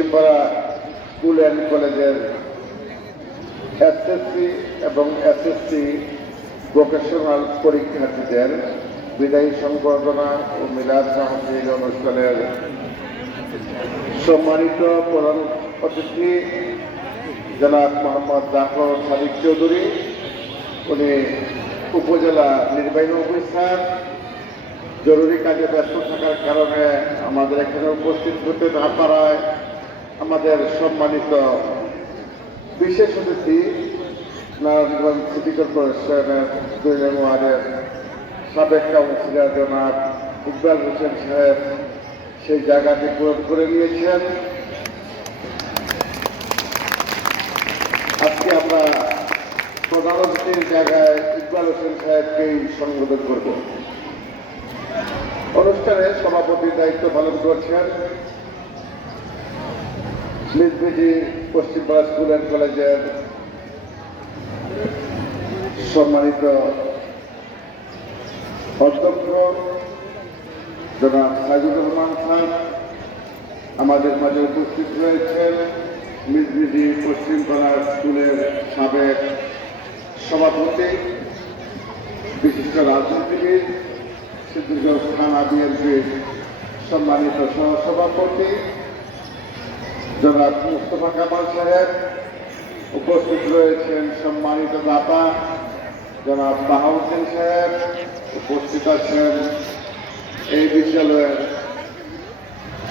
Paschimpara school and কলেজের SSC এবং SSC vocational পরীক্ষার্থীদের বিদায়ী সংবর্ধনা ও মিলাদ মাহফিল অনুষ্ঠানের সম্মানিত প্রধান অতিথি জনাব মোহাম্মদ জাফর সাদিক চৌধুরী, উনি উপজেলা নির্বাহী অফিসার। জরুরি কাজে ব্যস্ত থাকার কারণে আমাদের এখানে উপস্থিত হতে না পারায় আমাদের সম্মানিত বিশেষ অতিথি নারায়ণগঞ্জ সিটি কর্পোরেশনের দুই সাবেক কাউন্সিলর জনাব ইকবাল হোসেন সাহেব সেই জায়গাটি পূরণ করে নিয়েছেন। আজকে আমরা প্রধান অতিথির জায়গায় ইকবাল হোসেন সাহেবকেই সম্বোধন করব। অনুষ্ঠানে সভাপতির দায়িত্ব পালন করছেন মিজবিজি পশ্চিমপাড়া স্কুল অ্যান্ড কলেজের সম্মানিত অধ্যক্ষ জনাব সাইদুর রহমান খান আমাদের মাঝে উপস্থিত রয়েছেন মিজবিজি পশ্চিমপাড়া স্কুলের সাবেক সভাপতি, বিশিষ্ট রাজনীতিবিদ সিদ্ধিগঞ্জ থানা বিএনপির সম্মানিত সহসভাপতি জনাব মুস্তফা কামাল সাহেব, উপস্থিত রয়েছেন সম্মানিত দাতা জনাব বাহাউদ্দিন সাহেব, উপস্থিত আছেন এই বিদ্যালয়ের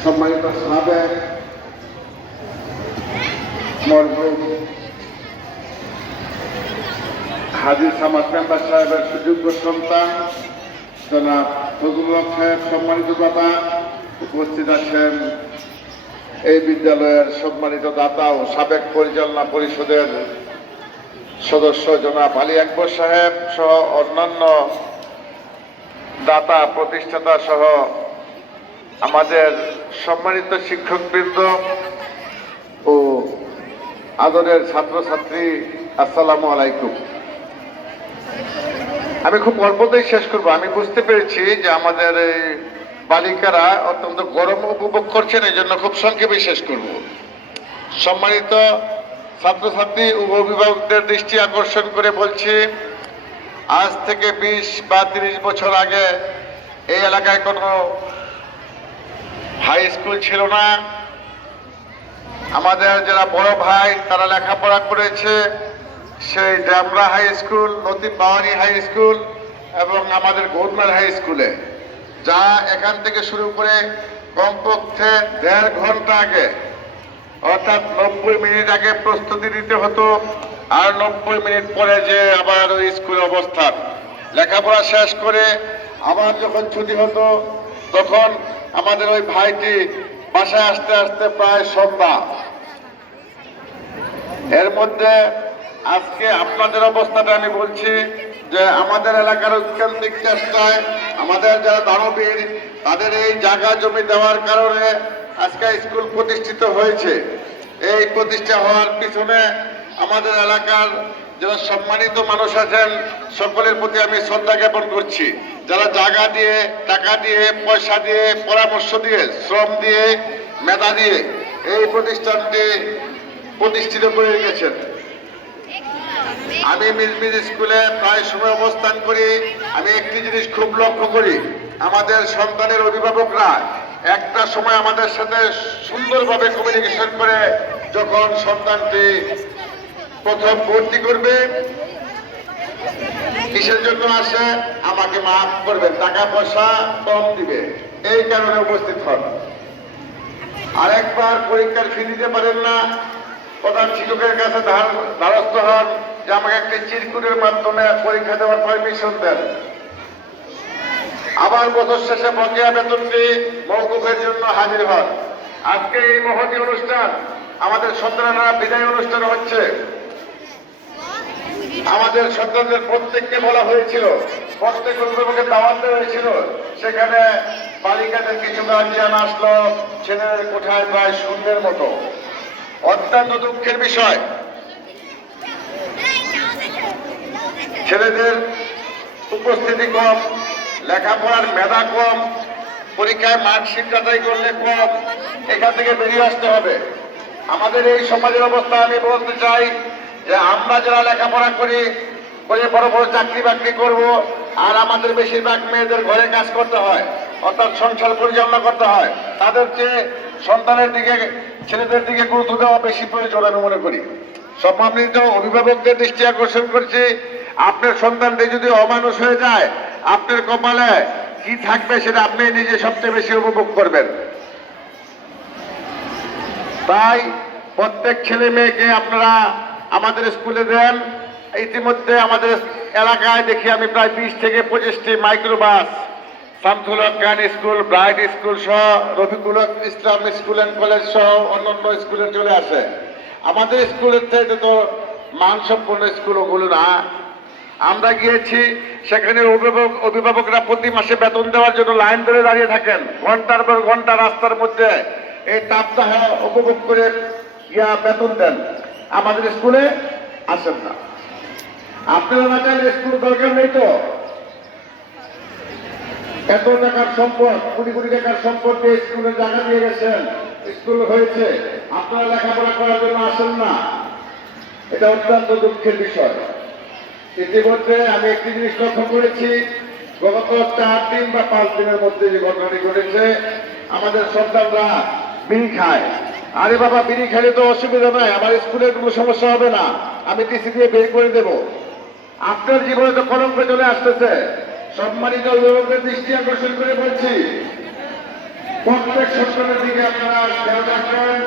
সম্মানিত সাবেক মরহুম হাজির সামাদ মেম্বার সাহেবের সুযোগ্য সন্তান জনাব ফজলুল হক সাহেব, সম্মানিত দাতা, উপস্থিত আছেন এই বিদ্যালয়ের সম্মানিত দাতা ও সাবেক পরিচালনা পরিষদের সদস্য জনাব আলী আকবর সাহেব সহ অন্যান্য দাতা প্রতিষ্ঠাতা সহ আমাদের সম্মানিত শিক্ষকবৃন্দ ও আদরের ছাত্রছাত্রী, আসসালামু আলাইকুম। আমি খুব অল্পতেই শেষ করব। আমি বুঝতে পেরেছি যে আমাদের এই বালিকারা অত্যন্ত গরম উপভোগ করছেন, এই জন্য খুব সংক্ষেপে শেষ করব। সম্মানিত ছাত্রছাত্রী অভিভাবকদের দৃষ্টি আকর্ষণ করে বলছি, আজ থেকে বিশ বা তিরিশ বছর আগে এই এলাকায় কোনো হাই স্কুল ছিল না। আমাদের যারা বড় ভাই, তারা লেখাপড়া করেছে। সেই ড্যামরা হাই স্কুল নদী পাওয়ানি হাই স্কুল এবং আমাদের গৌরমার হাই স্কুলে। যা এখান থেকে শুরু করে কমপক্ষে দেড় ঘণ্টা আগে, অর্থাৎ নব্বই মিনিট আগে প্রস্তুতি দিতে হতো, আর নব্বই মিনিট পরে যে আবার ওই স্কুল অবস্থান। লেখাপড়া শেষ করে আবার যখন ছুটি হতো, তখন আমাদের ওই ভাইটি বাসায় আসতে আসতে প্রায় সন্ধ্যা। এর মধ্যে আজকে আপনাদের অবস্থাটা আমি বলছি যে আমাদের এলাকার ঐক্যান্তিক চেষ্টায় আমাদের যারা দানবীর, তাদের এই জায়গা জমি দেওয়ার কারণে আজকে স্কুল প্রতিষ্ঠিত হয়েছে। এই প্রতিষ্ঠা হওয়ার পিছনে আমাদের এলাকার যারা সম্মানিত মানুষ আছেন, সকলের প্রতি আমি শ্রদ্ধা জ্ঞাপন করছি। যারা জায়গা দিয়ে, টাকা দিয়ে, পয়সা দিয়ে, পরামর্শ দিয়ে, শ্রম দিয়ে, মেধা দিয়ে এই প্রতিষ্ঠানটি প্রতিষ্ঠিত করে রেখেছেন। আমি মিলমিল স্কুলে প্রায় সময় অবস্থান করি। আমি একটি জিনিস খুব লক্ষ্য করি। আমাদের সন্তানের অভিভাবকরা একটা সময় আমাদের সাথে সুন্দরভাবে কমিউনিকেশন করে যখন সন্তানটি প্রথম ভর্তি করবে, কিসের জন্য আসে? আমাকে মাফ করবেন টাকা পয়সা কম দিবে। এই কারণে উপস্থিত হন। আরেকবার পরীক্ষার ফি দিতে পারেন না। প্রধান শিক্ষকের কাছে ধার- দ্বারস্থ হন। যে আমাকে একটি চিরকুটের মাধ্যমে পরীক্ষা দেওয়ার পারমিশন দেন। আবার বছর শেষে বকেয়া বেতনটি মৌকুফের জন্য হাজির হন। আজকে এই মহতি অনুষ্ঠান আমাদের সন্তানরা বিদায় অনুষ্ঠান হচ্ছে। আমাদের সন্তানদের প্রত্যেককে বলা হয়েছিল, প্রত্যেক অভিভাবকের দাওয়াত দেওয়া হয়েছিল, সেখানে বালিকাদের কিছু গার্জিয়ান আসলো ছেলেদের কোঠায় প্রায় শূন্যের মতো। অত্যন্ত দুঃখের বিষয়। ছেলেদের উপস্থিতি কম, লেখাপড়ার মেধা কম, পরীক্ষায় মার্কশিট যাচাই করলে কম, এখান থেকে বেরিয়ে আসতে হবে। আমাদের এই সমাজের অবস্থা আমি বলতে চাই যে আমরা যারা লেখাপড়া করি করে বড় বড় চাকরি বাকরি করব, আর আমাদের বেশিরভাগ মেয়েদের ঘরে কাজ করতে হয়, অর্থাৎ সংসার পরিচালনা করতে হয়। তাদের চেয়ে সন্তানের দিকে, ছেলেদের দিকে গুরুত্ব দেওয়া বেশি প্রয়োজন আমি মনে করি। সম্মানিত অভিভাবকদের দৃষ্টি আকর্ষণ করছি। আপনার সন্তানটি যদি অমানুষ হয়ে যায়, আপনার কপালে কি থাকবে সেটা আপনি নিজে সবচেয়ে বেশি উপভোগ করবেন। তাই প্রত্যেক ছেলে মেয়েকে আপনারা আমাদের স্কুলে দেন। ইতিমধ্যে আমাদের এলাকায় দেখি আমি প্রায় বিশ থেকে পঁচিশটি microbus, Shamsul Khan school, bright school সহ, Rafiqul Islam school and college সহ অন্যান্য স্কুলে চলে আসে। আমাদের স্কুলের থেকে তো মানসম্পন্ন স্কুল ওগুলো না। আমরা গিয়েছি, সেখানে অভিভাবক অভিভাবকরা প্রতি মাসে বেতন দেওয়ার জন্য লাইন ধরে দাঁড়িয়ে থাকেন। ঘণ্টার পর ঘণ্টা রাস্তার মধ্যে এই তাপদাহ উপভোগ করে ইয়া বেতন দেন। আমাদের স্কুলে আসেন না। আপনারা না চাইলে স্কুল দরকার নেই তো? এত টাকার সম্পদ কোটি কোটি টাকার সম্পদ দিয়ে স্কুলে জায়গা দিয়ে গেছেন। স্কুল হয়েছে। আপনারা লেখাপড়া করার জন্য আসেন না। এটা অত্যন্ত দুঃখের বিষয়। ইতিমধ্যে আমি একটি জিনিস লক্ষ্য করেছি গত চার দিন বা পাঁচ দিনের মধ্যে যে ঘটনাটি ঘটেছে, আমাদের সন্তানরা বিড়ি খায়। আরে বাবা, বিড়ি খেলে তো অসুবিধা নাই, আমার স্কুলের কোনো সমস্যা হবে না, আমি টিসি দিয়ে বের করে দেব। আপনার জীবনে তো কলঙ্ক চলে আসতেছে। সম্মানিত অভিভাবকদের দৃষ্টি আকর্ষণ করে বলছি, প্রত্যেক সন্তানের দিকে আপনারা খেয়াল রাখবেন